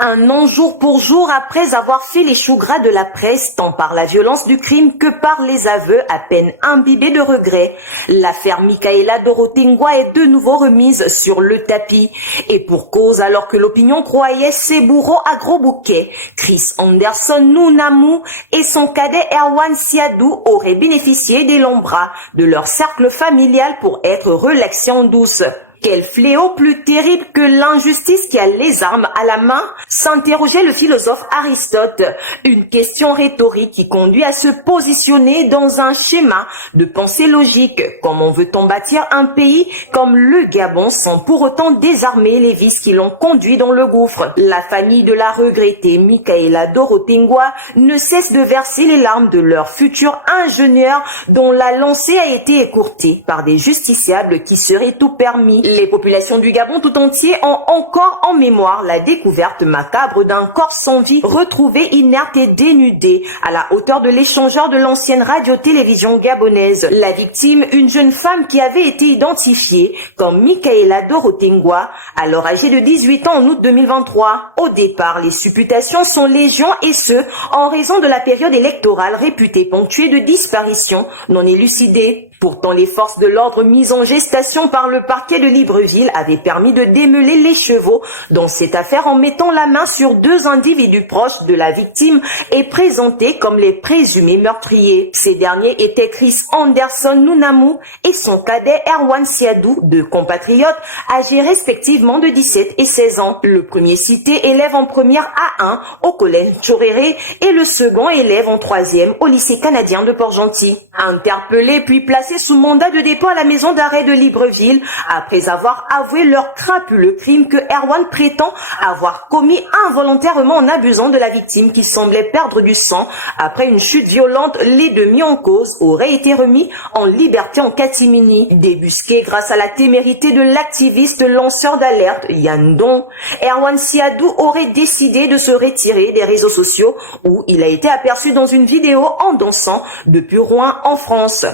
Un an jour pour jour après avoir fait les choux gras de la presse, tant par la violence du crime que par les aveux à peine imbibés de regrets, l'affaire Micaela Dorothingua est de nouveau remise sur le tapis. Et pour cause, alors que l'opinion croyait ses bourreaux à gros bouquets, Chris Anderson Nunamu et son cadet Erwan Siadou auraient bénéficié des longs bras de leur cercle familial pour être relaxés en douce. Quel fléau plus terrible que l'injustice qui a les armes à la main, s'interrogeait le philosophe Aristote. Une question rhétorique qui conduit à se positionner dans un schéma de pensée logique. Comment veut-on bâtir un pays comme le Gabon sans pour autant désarmer les vices qui l'ont conduit dans le gouffre? La famille de la regrettée Micaela Dorothingua ne cesse de verser les larmes de leur futur ingénieur dont la lancée a été écourtée par des justiciables qui seraient tout permis. Les populations du Gabon tout entier ont encore en mémoire la découverte macabre d'un corps sans vie retrouvé inerte et dénudé à la hauteur de l'échangeur de l'ancienne radio-télévision gabonaise. La victime, une jeune femme qui avait été identifiée comme Micaela Dorothingua, alors âgée de 18 ans en août 2023. Au départ, les supputations sont légion et ce, en raison de la période électorale réputée ponctuée de disparitions non élucidées. Pourtant, les forces de l'ordre mises en gestation par le parquet de Libreville avaient permis de démêler les chevaux dans cette affaire en mettant la main sur deux individus proches de la victime et présentés comme les présumés meurtriers. Ces derniers étaient Chris Anderson Nunamu et son cadet Erwan Siadou, deux compatriotes âgés respectivement de 17 et 16 ans. Le premier cité élève en première A1 au collège Tchoréré et le second élève en troisième au lycée canadien de Port-Gentil. Interpellés puis placés sous mandat de dépôt à la maison d'arrêt de Libreville après avoir avoué leur crapuleux crime que Erwan prétend avoir commis involontairement en abusant de la victime qui semblait perdre du sang après une chute violente. Les deux mis en cause auraient été remis en liberté en catimini. Débusqués grâce à la témérité de l'activiste lanceur d'alerte Yann Don, Erwan Siadou aurait décidé de se retirer des réseaux sociaux où il a été aperçu dans une vidéo en dansant depuis Rouen en France.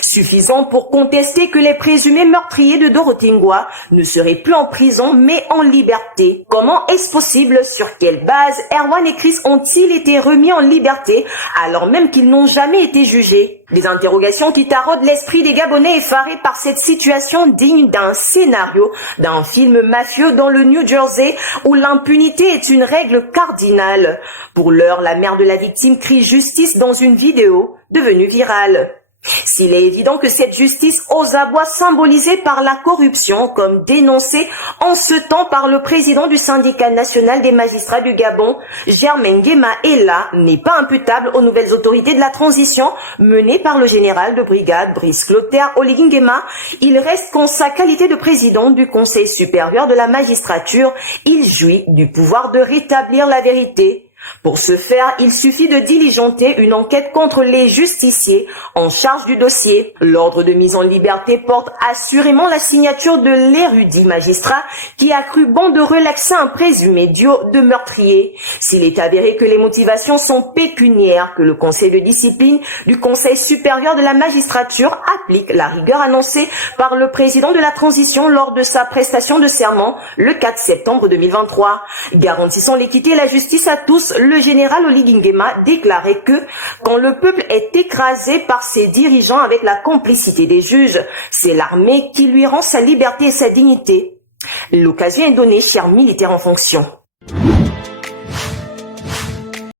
Suffisant pour contester que les présumés meurtriers de Dorothingua ne seraient plus en prison mais en liberté. Comment est-ce possible? Sur quelle base Erwan et Chris ont-ils été remis en liberté alors même qu'ils n'ont jamais été jugés? Des interrogations qui taraudent l'esprit des Gabonais effarés par cette situation digne d'un scénario d'un film mafieux dans le New Jersey où l'impunité est une règle cardinale. Pour l'heure, la mère de la victime crie justice dans une vidéo devenue virale. S'il est évident que cette justice aux abois symbolisée par la corruption, comme dénoncée en ce temps par le président du syndicat national des magistrats du Gabon, Germain Nguema Ella, n'est pas imputable aux nouvelles autorités de la transition menées par le général de brigade Brice Clotaire Oligui Nguema, il reste qu'en sa qualité de président du Conseil supérieur de la magistrature, il jouit du pouvoir de rétablir la vérité. Pour ce faire, il suffit de diligenter une enquête contre les justiciers en charge du dossier. L'ordre de mise en liberté porte assurément la signature de l'érudit magistrat qui a cru bon de relaxer un présumé duo de meurtriers. S'il est avéré que les motivations sont pécuniaires, que le conseil de discipline du Conseil supérieur de la magistrature applique la rigueur annoncée par le président de la transition lors de sa prestation de serment le 4 septembre 2023. Garantissant l'équité et la justice à tous, le général Oligui Nguema déclarait que quand le peuple est écrasé par ses dirigeants avec la complicité des juges, c'est l'armée qui lui rend sa liberté et sa dignité. L'occasion est donnée, chers militaires en fonction.